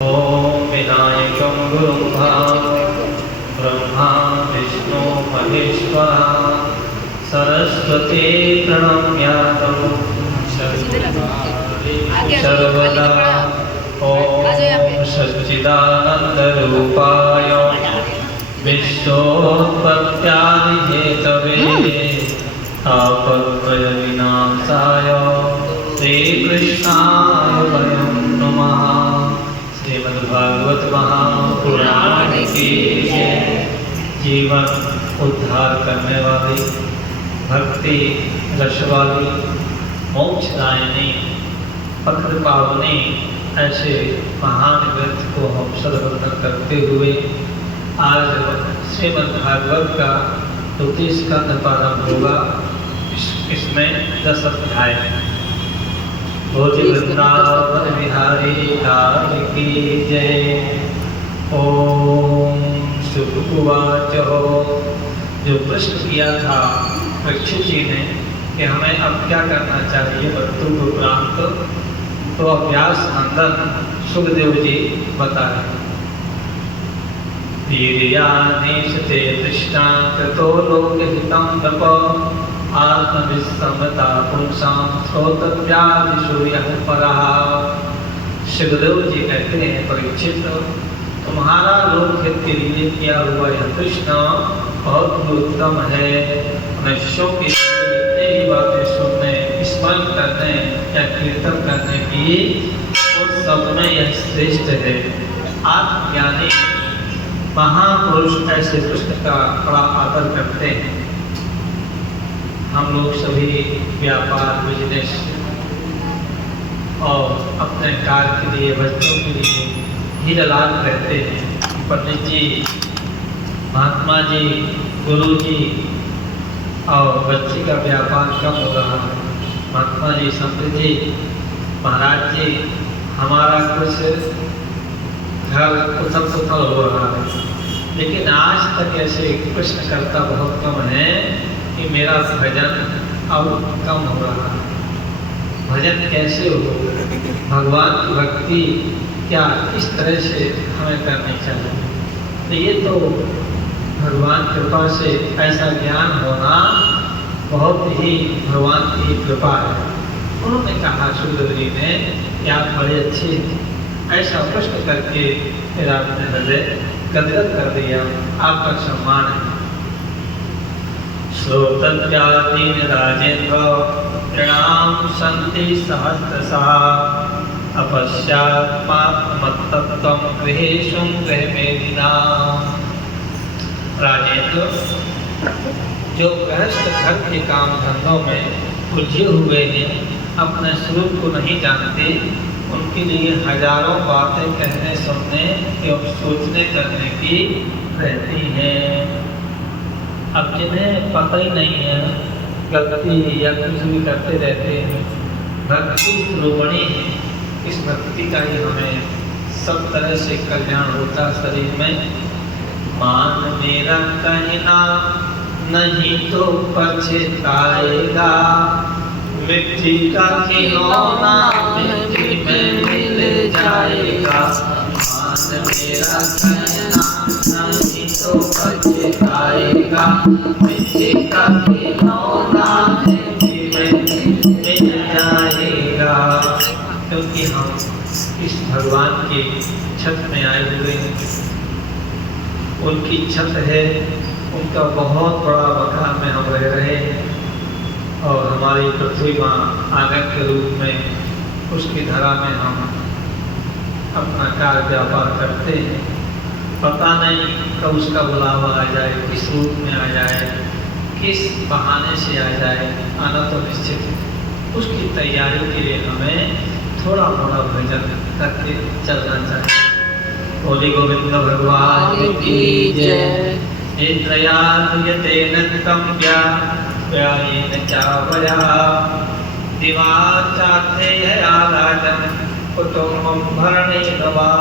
ॐ विनायकं गुरुं ब्रह्मा विष्णु महेश्वरा सरस्वती प्रणम्यातं सर्वदा। ॐ सच्चिदानन्दरूपाय विश्वोत्पत्त्यादिहेतवे तापत्रयविनाशाय श्रीकृष्णाय वयं नमः। श्रीमद्भागवत महापुराण की जीवन उद्धार करने वाली, भक्ति रस वाली, मोक्षदायिनी, पत्र पावनी ऐसे महान ग्रंथ को हम सदबंधन करते हुए आज श्रीमद्भागवत का 34 स्कंध प्रारंभ होगा। इसमें 10 अध्याय हैं। भोजि वृंदावन बिहारी लाल की जय। ओम सुखुवाच। जो प्रश्न किया था परीक्षित जी ने कि हमें अब क्या करना चाहिए बंधु उपरांत, तो व्यास नंदन सुखदेव जी बता रहे। वीर्यानेशते दृष्टांतो लोकहितं तप आत्मविस्मृता पुंसां श्रोतव्यादिषु यः परः। सुखदेव जी कहते हैं, परीक्षित तुम्हारा लोक हित के लिए किया हुआ यह कृष्ण बहुत ही उत्तम है। मनुष्यों के लिए जितने ही बातें सुनने, स्मरण करने या कीर्तन करने की, उन सब में यह श्रेष्ठ है। आत्मज्ञानी महापुरुष ऐसे कृष्ण का बड़ा आदर करते हैं। हम लोग सभी व्यापार, बिजनेस और अपने कार्य के लिए, बच्चों के लिए ही लाल रहते हैं। पंडित जी, महात्मा जी, गुरु जी और बच्चे का व्यापार कम हो रहा है। महात्मा जी, संत जी, महाराज जी, हमारा कुछ घर उथल पुथल हो रहा है। लेकिन आज तक ऐसे प्रश्न करता बहुत कम है कि मेरा भजन अब कम हो रहा है। भजन कैसे हो, भगवान की भक्ति क्या इस तरह से हमें करनी चाहिए। तो ये तो भगवान की कृपा से ऐसा ज्ञान होना बहुत ही भगवान की कृपा है। उन्होंने कहा, सुखदेव जी ने, कि आप बड़े अच्छे ऐसा प्रश्न करके मेरा अपने हृदय गदगद कर दिया। आपका सम्मान है। श्रोतव्यादीन राजेन्द्र प्रणाम संति सहस्रशः अपश्यात्मात्मतत्त्वं गृहेषु गृहमेदिनाम्। राजेंद्र, जो गृहस्थ घर के काम धंधों में उलझे हुए हैं, अपने स्वरूप को नहीं जानते, उनके लिए हजारों बातें कहने, सुनने एवं सोचने करने की रहती हैं। अब जिन्हें पता ही नहीं है, गलती या कुछ भी करते रहते हैं, भक्ति श्रोमणी है। इस भक्ति का ही हमें सब तरह से कल्याण होता शरीर में। मान मेरा कहना नहीं तो पछताएगा, मिट्टी का खिलौना मिट्टी में मिल जाएगा। मान मेरा कहना नहीं तो पछताएगा, मिट्टी का खिलौना मिट्टी में मिल जाएगा। क्योंकि हम इस भगवान की छत में आए हुए हैं। उनकी छत है, उनका बहुत बड़ा मकान में हम रह रहे हैं और हमारी पृथ्वी माँ आंगन के रूप में उसकी धरा में हम अपना कार्य व्यापार करते हैं। पता नहीं कब उसका बुलावा आ जाए, किस रूप में आ जाए, किस बहाने से आ जाए, आना तो निश्चित है। उसकी तैयारी के लिए हमें थोड़ा मोड़ा भजन करके चलना चाहिए। बोले गोविंद भगवान की जय। नेत्रयायते नक्तं व्यायेन चावया दिवार चाहते है आराजन कुटुंबं भरणे गवा।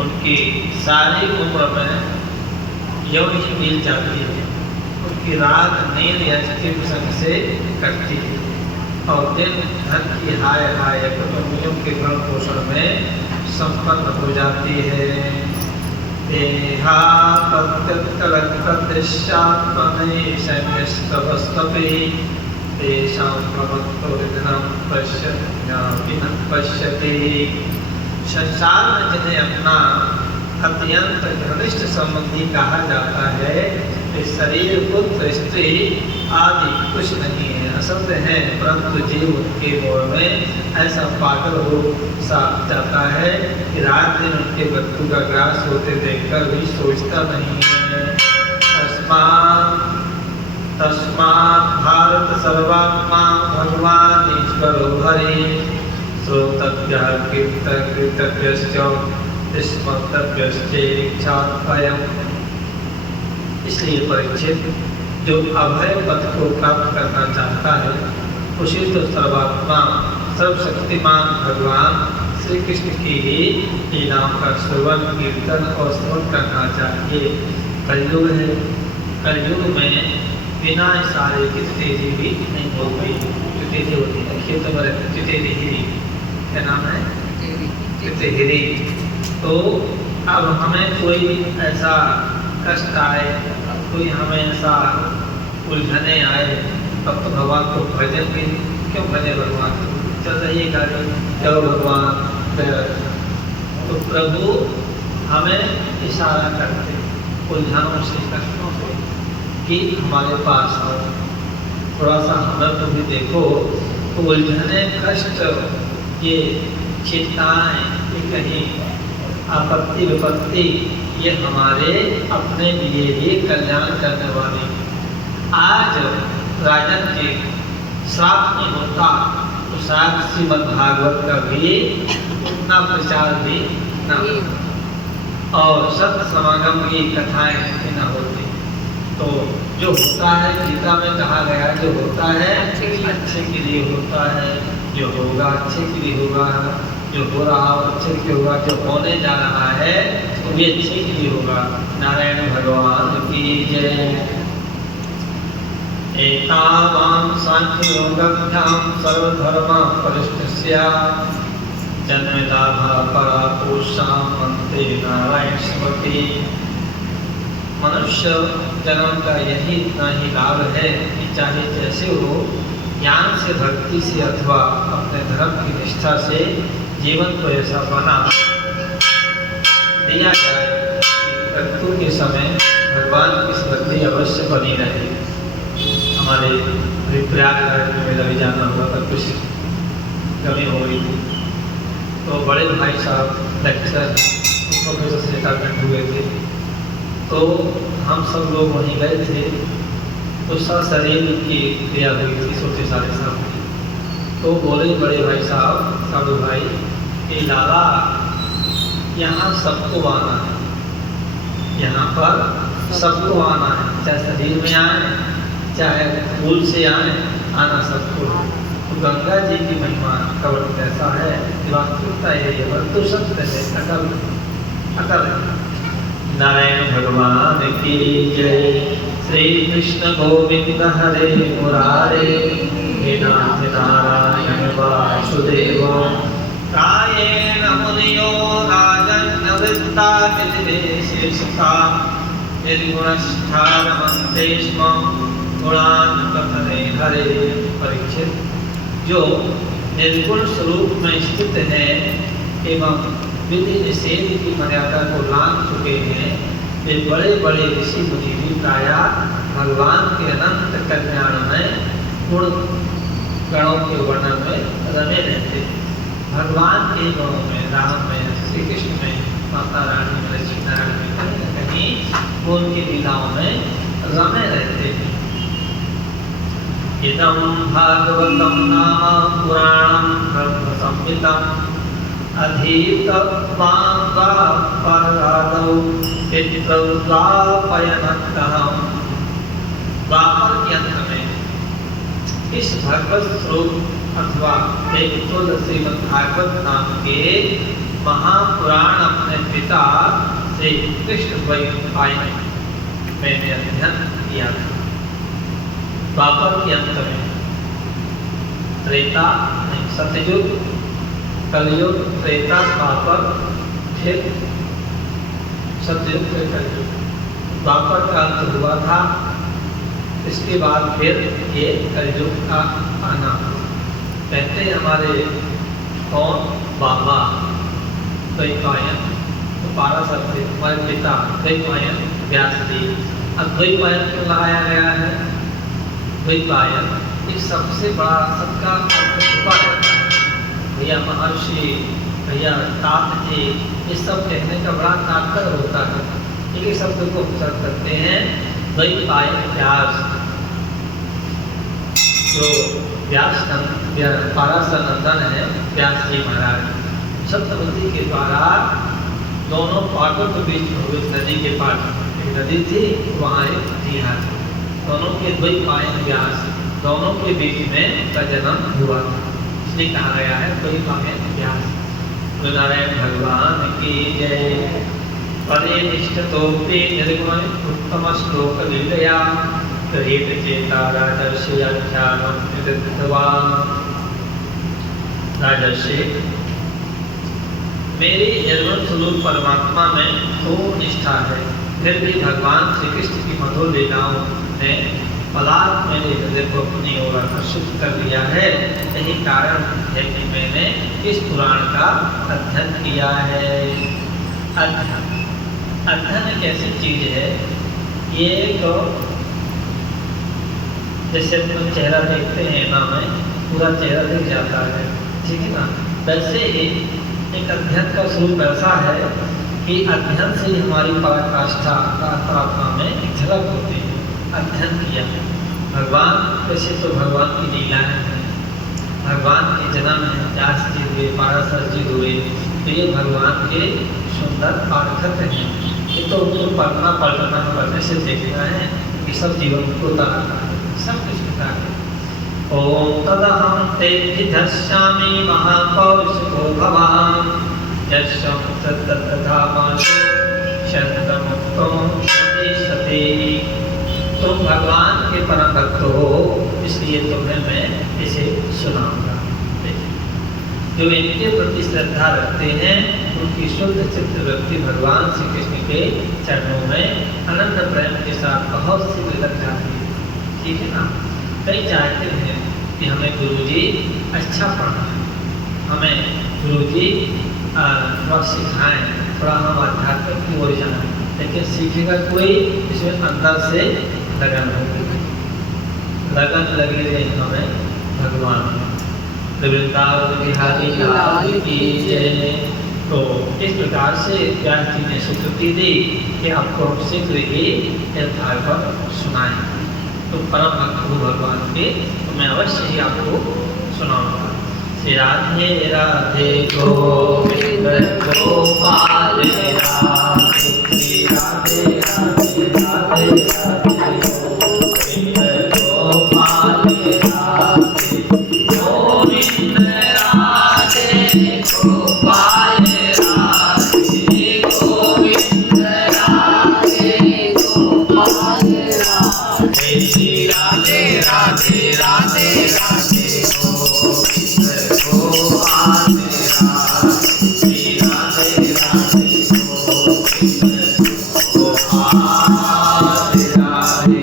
उनकी सारी उम्र में यौन ही मिल जाती है। उनकी रात नींद या चिकित्सक से कटती है और दिन धन की हाय हाय कुटुंबियों के भरण पोषण में संपन्न हो जाती है। देहा प्रतिष्ठात्मने सैन्यस्तवस्तवे तेषां प्रभुत्व विघ्नं पश्यति न पश्यति। संसार में जिन्हें अपना अत्यंत घनिष्ठ संबंधी कहा जाता है, वे शरीर पुत्र स्त्री आदि कुछ नहीं है, असत्य है, परंतु जीव उनके मोह में ऐसा पागल हो सा जाता है कि रात दिन उनके मृत्यु का ग्रास होते देखकर भी सोचता नहीं है। तस्मात् भारत सर्वात्मा भगवान ईश्वरो हरि श्रोतव्यः कीर्तव्यश्च स्मर्तव्यश्चेच्छाभयम्। इसलिए परीक्षित, जो अभय पद को प्राप्त करना चाहता है उसे तो सर्वात्मा सर्वशक्तिमान भगवान श्री कृष्ण की ही लीलाओं का श्रवण कीर्तन और स्मरण करना चाहिए। कलयुग है, कलयुग में बिना इशारे की तेजी भी नहीं होती। जो तेजी होती है खेतों में रहती तेजी, क्या नाम है, तिथिरी। तो अब हमें कोई ऐसा कष्ट आए, कोई हमें ऐसा उलझने आए, तब तो भगवान को भजन भी क्यों भजे। भगवान चल रही है गाड़ी, चलो भगवान। तो प्रभु हमें इशारा करते उलझनों से, कष्टों से कि हमारे पास आओ, थोड़ा सा हमें तो भी देखो। तो उलझने, कष्ट, ये चिंताएं, ये कहीं आपत्ति विपत्ति, ये हमारे अपने लिए ही कल्याण करने वाली। आज राजन के श्राप नहीं होता तो शायद श्रीमद् भागवत का भी उतना प्रचार भी न होता और सत्य समागम की कथाएं भी न होती। तो जो होता है गीता में कहा गया, जो होता है अच्छे के लिए होता है, जो होगा अच्छे के लिए होगा, जो हो रहा हो अच्छे के लिए होगा, जो होने जा रहा है तो भी अच्छे के लिए होगा। नारायण भगवान की जय। एतावां सांख्य योगाभ्यां सर्वधर्म परिष्टस्य जन्मलाभा परापुरुषां वन्दे नारायण स्मृति। मनुष्य जन्म का यही इतना ही लाभ है कि चाहे जैसे हो, ज्ञान से, भक्ति से अथवा अपने धर्म की निष्ठा से जीवन को ऐसा बना दिया जाए कि मृत्यु के समय भगवान की स्मृति अवश्य बनी रहे। हमारे प्रयागराज में मेरा भी जाना हुआ था, कुछ कमी हो गई थी, तो बड़े भाई साहब लेक्चर प्रोफेसर से रिटायरमेंट हुए थे, तो हम सब लोग वहीं गए थे। तो शरीर की क्रिया हुई थी, सोचे सारे साहब। तो बोले बड़े भाई साहब, साधु भाई, कि लाला यहाँ सबको आना है, यहाँ पर सबको आना है, चाहे शरीर में आए चाहे फूल से आए, आना सबको। तो गंगा जी की महिमा कवर कैसा है, वास्तविकता यही है, परंतु सत्य है, अकल नारायण भगवान की जय। श्री कृष्ण गोविंद हरे मुरारे, हे नाथ नारायण वासुदेव। कायेन मुनियो राजन्नवृत्ता विदेशेषता निर्गुणस्थानमन्ते स्म गुणान् कथने हरे। परीक्षित, जो निर्गुण स्वरूप में स्थित है एवं विधि निषेध की मर्यादा को लांघ चुके हैं, वे बड़े बड़े ऋषि मुनि भी प्रायः भगवान के अनंत कल्याण में गुण गणों के वर्णन में रमे रहते हैं। भगवान के गुणों में, राम में, श्री कृष्ण में, माता रानी में, लक्ष्मी नारायण में, कहीं न कहीं वो उनकी लीलाओं में रमे रहते हैं। इदं भागवतं नाम पुराणं ब्रह्म संहितं अधीतवान् द्वापरादौ पितरौ द्वापयनन्तहं। द्वापर के अंत में इस भगवत स्वरूप अथवा एक श्रीमद् भागवत नाम के महापुराण अपने पिता श्री कृष्ण द्वैपायन मैंने अध्ययन किया था। द्वापर के अंत में, त्रेता नहीं सतयुग, कलयुग, त्रेता, द्वापर, फिर सतयुग से कलयुग। द्वापर का अंत हुआ था, इसके बाद फिर ये कलयुग का आना। कहते हैं हमारे कौन बाबा द्वैपायन, तो पाराशर थे, हमारे पिता द्वैपायन व्यास जी। अब द्वैपायन क्यों लगाया गया है? द्वैपायन एक सबसे बड़ा सबका अर्थ छुपा रहता है। भैया महर्षि, भैया तात जी, ये सब कहने का बड़ा ताकत होता है। एक ही शब्द को उच्चारण करते हैं द्वैपायन व्यास। जो व्यास पाराशर नंदन है व्यास जी महाराज, सप्तवती के द्वारा दोनों पाटों के बीच में हुए नदी के पास, एक नदी थी वहाँ एक नदी, दोनों के द्वैपायन व्यास, दोनों के बीच में उनका जन्म हुआ था, इसलिए कहा गया है द्वैपायन व्यास। नारायण भगवान की जय। परे निष्ठतोक्ति निर्गुण उत्तम श्लोक लीलया गरीब चेता राजर्षि आख्यानम निदितवान। राजर्षि, मेरी निर्मल स्वरूप परमात्मा में खूब निष्ठा है, फिर भी भगवान श्री कृष्ण की मधुर लीलाओं ने पलाक मेरे हृदय को अपनी ओर आकर्षित कर लिया है। यही कारण है कि मैंने इस पुराण का अध्ययन किया है। अध्ययन एक ऐसी चीज है, ये तो जैसे तुम चेहरा देखते हैं ना, में पूरा चेहरा दिख जाता है, ठीक है ना, वैसे ही एक अध्ययन का स्वरूप ऐसा है कि अध्ययन से ही हमारी पराकाष्ठा आत्मा में एक झलक होती है। अध्ययन किया भगवान, वैसे तो भगवान की लीलाएं हैं, भगवान के जन्म है, व्यास जी हुए, पाराशर जी हुए, तो ये भगवान के सुंदर पारखत हैं। ये तो उनको पढ़ना पढ़ने से देखना है कि सब जीवन को तराता है, सब कुछ पता है। ओम तदहं तेभ्यश्यामि महापौरुषो भवान् यस्यं तत्तथामाशु शतमुक्तं सति। तुम भगवान के परम भक्त हो, इसलिए तुम्हें मैं इसे सुनाऊंगा। जो इनके प्रति श्रद्धा रखते हैं उनकी शुद्ध चित्त वृत्ति भगवान श्री कृष्ण के चरणों में अनंत प्रेम के साथ बहुत सी लग जाती है, ठीक है ना। कई चाहते हैं कि हमें गुरुजी अच्छा पढ़ाएं, हमें गुरुजी थोड़ा सिखाएं, थोड़ा हम आध्यात्मिक की ओर जाएं, लेकिन सीखेगा कोई इसमें अंदर से लगन होगी, लगन लगी रही हमें भगवान वृंदावन बिहारी लाल की जय। तो इस प्रकार से व्यास जी ने स्वीकृति दी कि आपको हम शीघ्र ही भागवत सुनाएं। तो परम भक्त हो भगवान के, तो मैं अवश्य ही आपको सुनाऊंगा। श्री राधे राधे गोविंद गोपाल राधे, श्री राधे राधे राधे राधे गोविंद गोपाल राधे, गोविंद राधे गोपाल राधे, गोविंद राधे गोपाल राधे, श्री राधे राधे राधे राधे गोविंद गोपाल राधे, श्री राधे राधे गोविंद गोपाल राधे।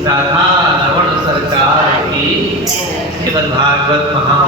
राधा रमण सरकार की श्रीमद् भागवत महा